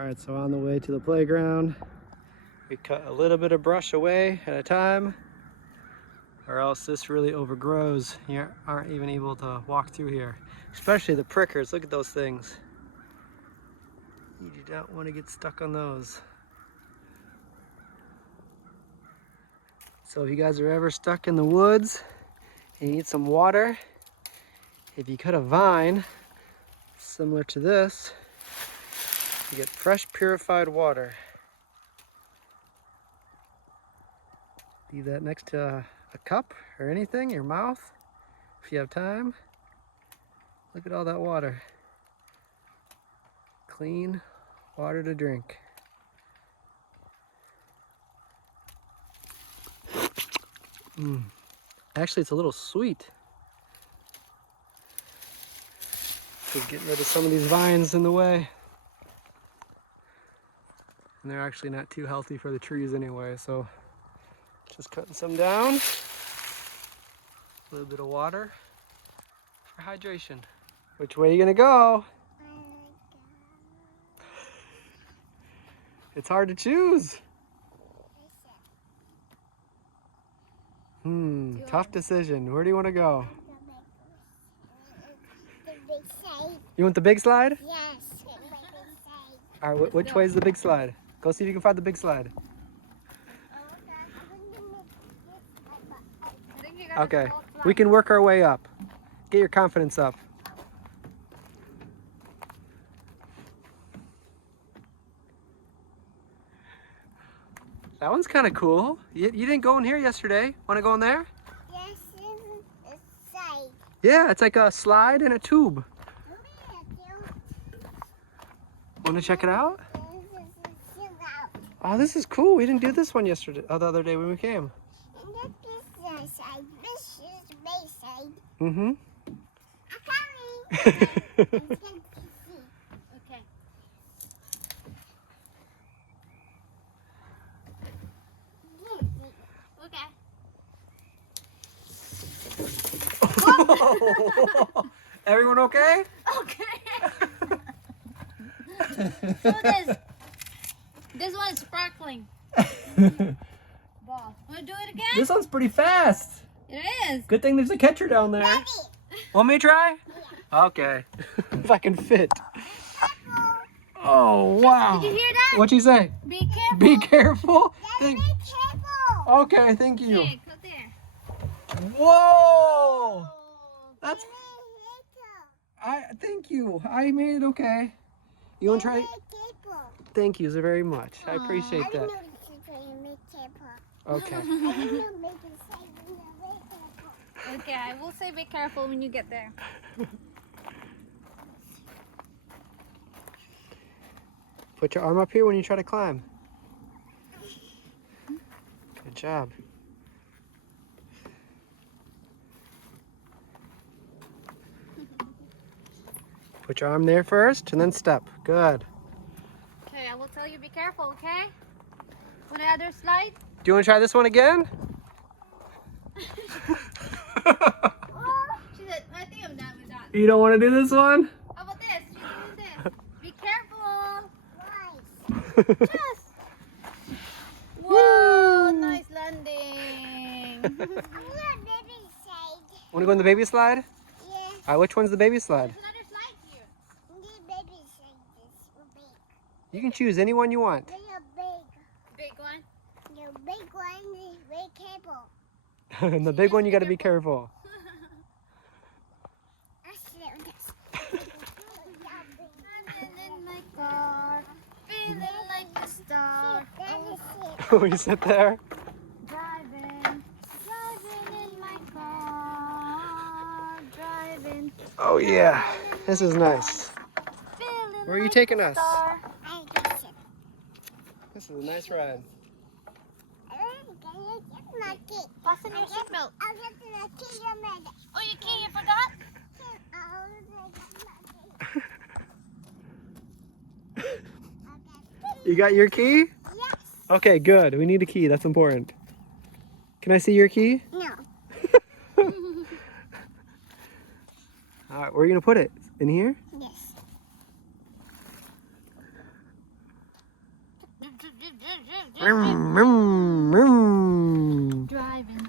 Alright, so on the way to the playground, we cut a little bit of brush away at a time, or else this really overgrows. You aren't even able to walk through here. Especially the prickers, look at those things. You do not want to get stuck on those. So if you guys are ever stuck in the woods and you need some water, if you cut a vine similar to this, you get fresh purified water. Leave that next to a cup or anything, your mouth, if you have time. Look at all that water. Clean water to drink. Actually, it's a little sweet. So get rid of some of these vines in the way. And they're actually not too healthy for the trees anyway, so just cutting some down. A little bit of water for hydration. Which way are you gonna go? It's hard to choose. Tough decision. Where do you want to go? The big slide. You want the big slide? Yes. The big slide. All right, which way is the big slide? Go see if you can find the big slide. Okay, we can work our way up. Get your confidence up. That one's kind of cool. You didn't go in here yesterday. Want to go in there? Yes, it's slide. Yeah, it's like a slide and a tube. Want to check it out? Oh, this is cool. We didn't do this one yesterday, the other day when we came. Mm-hmm. Okay. Everyone okay? Okay. So this one is sparkling. Ball. Want to do it again? This one's pretty fast. It is. Good thing there's a catcher down there. Want me to try? Yeah. Okay. If I can fit. Oh, wow. Did you hear that? What'd you say? Be careful. Be careful? Be careful. Okay, thank you. Okay, go there. Whoa! That's... Thank you. I made it okay. You want to try? Thank you so very much. I appreciate that. Okay. Okay, I will say be careful when you get there. Put your arm up here when you try to climb. Good job. Put your arm there first and then step. Good. Okay, I will tell you be careful, okay? Want the other slide? Do you want to try this one again? She said, I think I'm done with that. You don't want to do this one? How about this? She's doing this. Be careful. Yes. Whoa, nice landing. Want to go on the baby slide? Yeah. All right, which one's the baby slide? There's another slide here. The baby slide is big. You can choose any one you want. They are big. Big one. The big one is very careful. And the big one, you got to be careful. Landing in my car, feeling like a star. Oh, you sit there? Driving in my car, driving. Oh yeah, this is nice. Feeling Where are you like taking a us? star. This is a nice ride. Fasten your seatbelt. I'll get the key in a minute. Oh, you can't, you forgot? You got your key? Yes. Okay, good. We need a key. That's important. Can I see your key? No. All right, where are you going to put it? In here? Yes. Vroom, vroom, vroom. Driving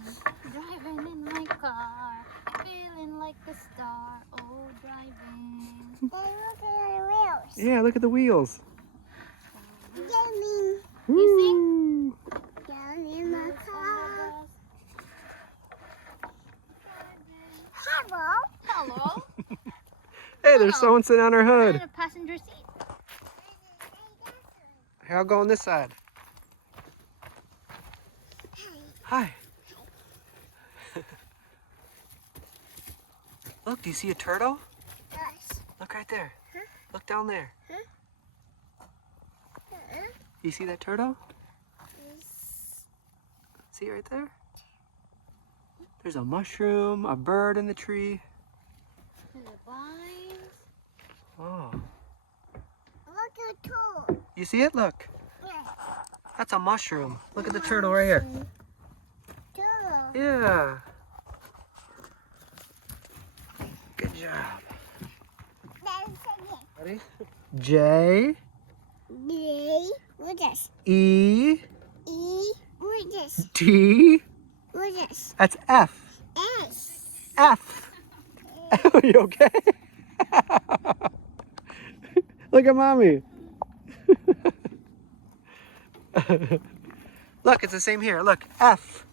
in my car, feeling like a star. Oh, driving. They look at the wheels. Yeah, look at the wheels. Gaming. Woo. Down in my car. Hello. Hello. Hey, there's someone sitting on her And hood. a passenger seat. Here, I'll go on this side. Hi. Look, do you see a turtle? Yes. Look right there. Look down there. Uh-uh. You see that turtle? Yes. See it right there? There's a mushroom, a bird in the tree. And the vines. Oh. Look at two. You see it? Look. Yes. That's a mushroom. Look at the turtle right here. Two. Yeah. Good job. That's it. Ready? J D. What is? E E. What is? T. What is? That's F. S. F. Are you okay? Look at mommy. Look, it's the same here. Look, F.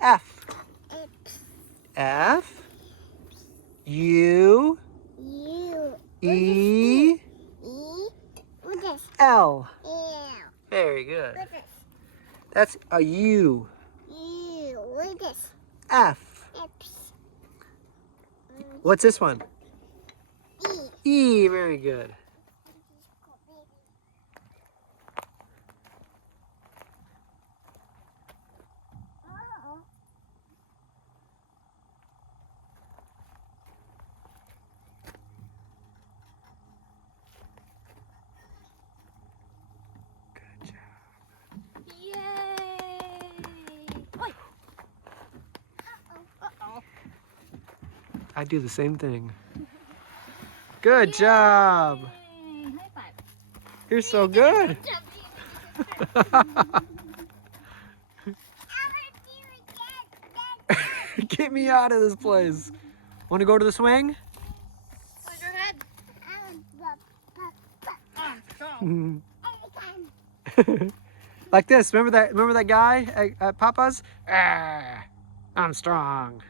F. F. U. U. E. E. What is? L. L. Very good. What is? That's a U. U. What is? F. X. What's this one? E. E. Very good. Oh. Good job. Yay! Oi. Uh-oh. I do the same thing. Good job. Yay. High five. You're so good. Good job, Get me out of this place. Want to go to the swing? Where's your head? Like this. Remember that guy at Papa's? Ah, I'm strong.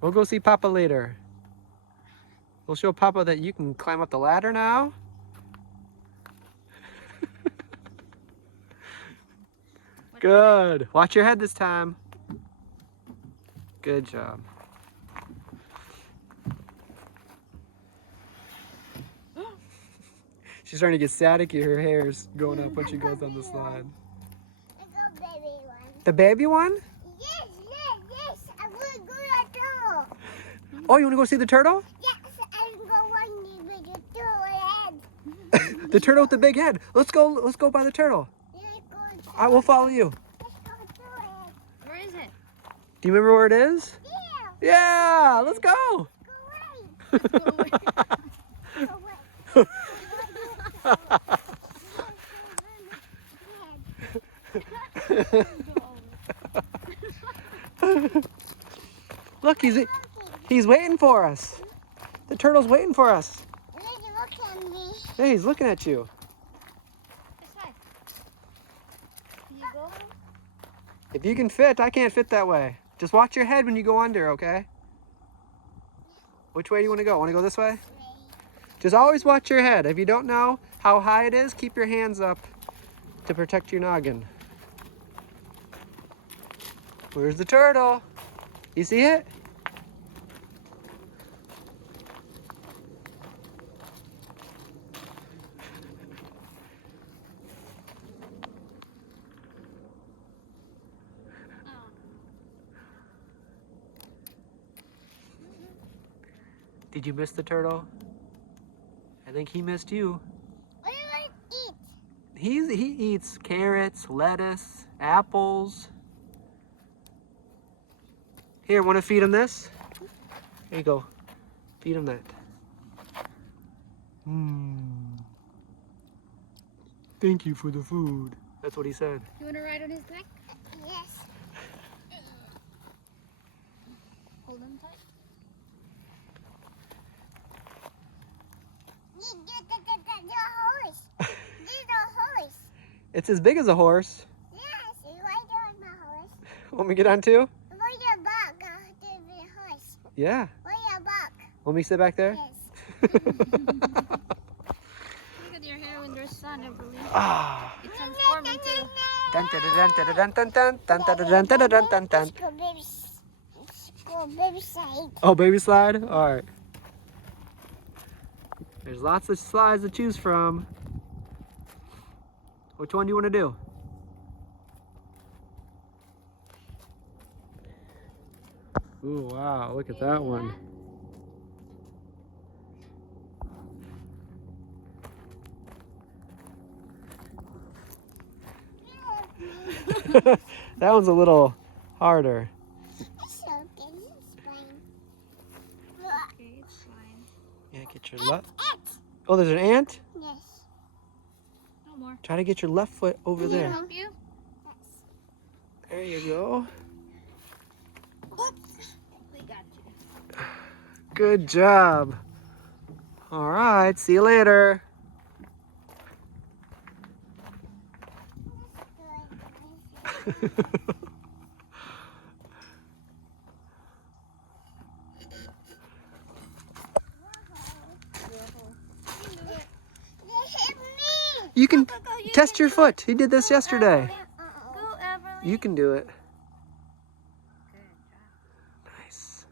We'll go see Papa later. We'll show Papa that you can climb up the ladder now. Good. Watch your head this time. Good job. She's starting to get staticky. Her hair's going up when she goes on the slide. The baby one? Yes, yes, yes. I will go to the turtle. Oh, you want to go see the turtle? Yes, I'm going with the turtle head. The turtle with the big head. Let's go by the turtle. Let's go. I will follow you. Let's go to the head. Where is it? Do you remember where it is? Yeah. Yeah, let's go. Go away. Go away. Go away. Look, he's waiting for us. The turtle's waiting for us. Look at me. Hey, he's looking at you. This way. Can you go? If you can fit, I can't fit that way. Just watch your head when you go under, okay? Which way do you want to go? Want to go this way? Just always watch your head. If you don't know how high it is, keep your hands up to protect your noggin. Where's the turtle? You see it? Did you miss the turtle? I think he missed you. What do you want to eat? He eats carrots, lettuce, apples. Here, want to feed him this? Here you go. Feed him that. Thank you for the food. That's what he said. You want to ride on his neck? Yes. Hold him tight. The horse. This a horse. It's as big as a horse. Yes, right on my horse. Want me to get on too? Where your back to the horse? Yeah. Where your back? Want me to sit back there? Yes. Look at your hair when there's sun, I believe. Ah. It's transforming too. Dun dun dun dun dun dun dun dun dun dun dun dun dun dun. Let's go baby side. Oh, baby slide? All right. There's lots of slides to choose from. Which one do you want to do? Ooh, wow, look at that one. That one's a little harder. It's okay. It's fine. Okay, it's fine. Yeah, get your left. Oh, there's an ant? Yes. No more. Try to get your left foot over Can I there. help you? There you go. We got you. Good job. All right, see you later. They hit me. You can Go, you test can your do foot. He did this yesterday. it. Go, Everly. You can do it. Good job. Nice.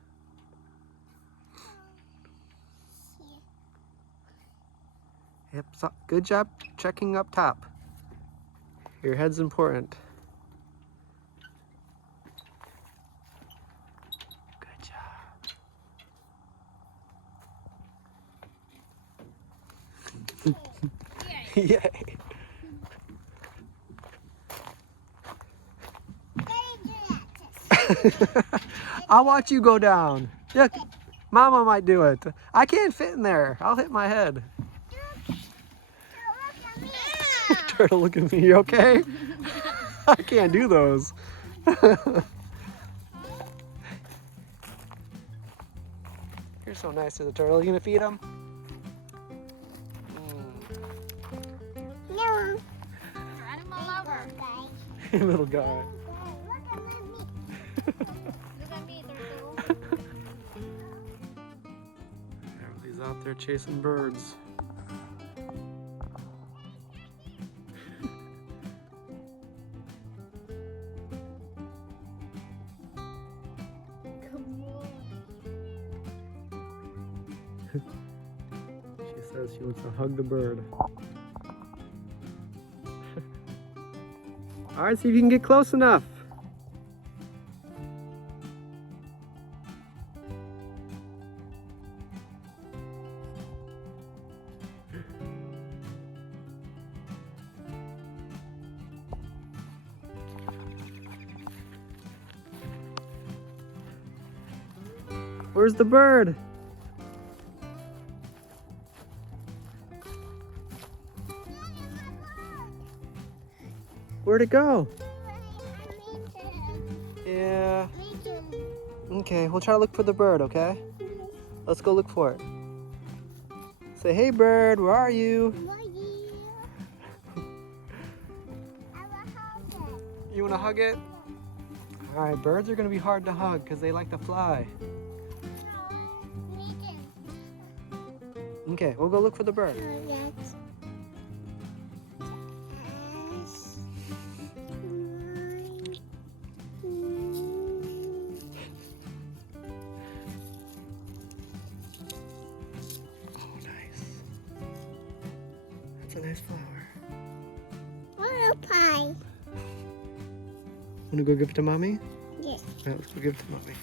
Yep, so good job checking up top. Your head's important. Good job. Yay. Yay. I'll watch you go down. Yeah, Mama might do it. I can't fit in there. I'll hit my head. Turtle, look at me. You okay? I can't do those. You're so nice to the turtle. You gonna feed him? No. Animal lover. Little guy. Look at me, turtle. Everybody's out there chasing birds. Come on. She says she wants to hug the bird. All right, see if you can get close enough. Where's the bird? Where'd it go? Yeah. Okay, we'll try to look for the bird, okay? Let's go look for it. Say, hey bird, where are you? You want to hug it? All right, birds are going to be hard to hug because they like to fly. Okay, we'll go look for the bird. Oh, nice. That's a nice flower. Pie. Want to go give it to Mommy? Yes. All right, let's go give it to Mommy.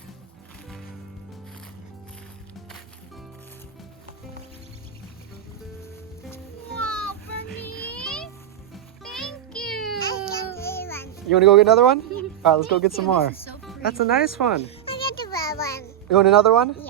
Wow, for me? Thank you. You want to go get another one? All right, let's go get some more. This is so pretty. That's a nice one. I get the red one. You want another one? Yes.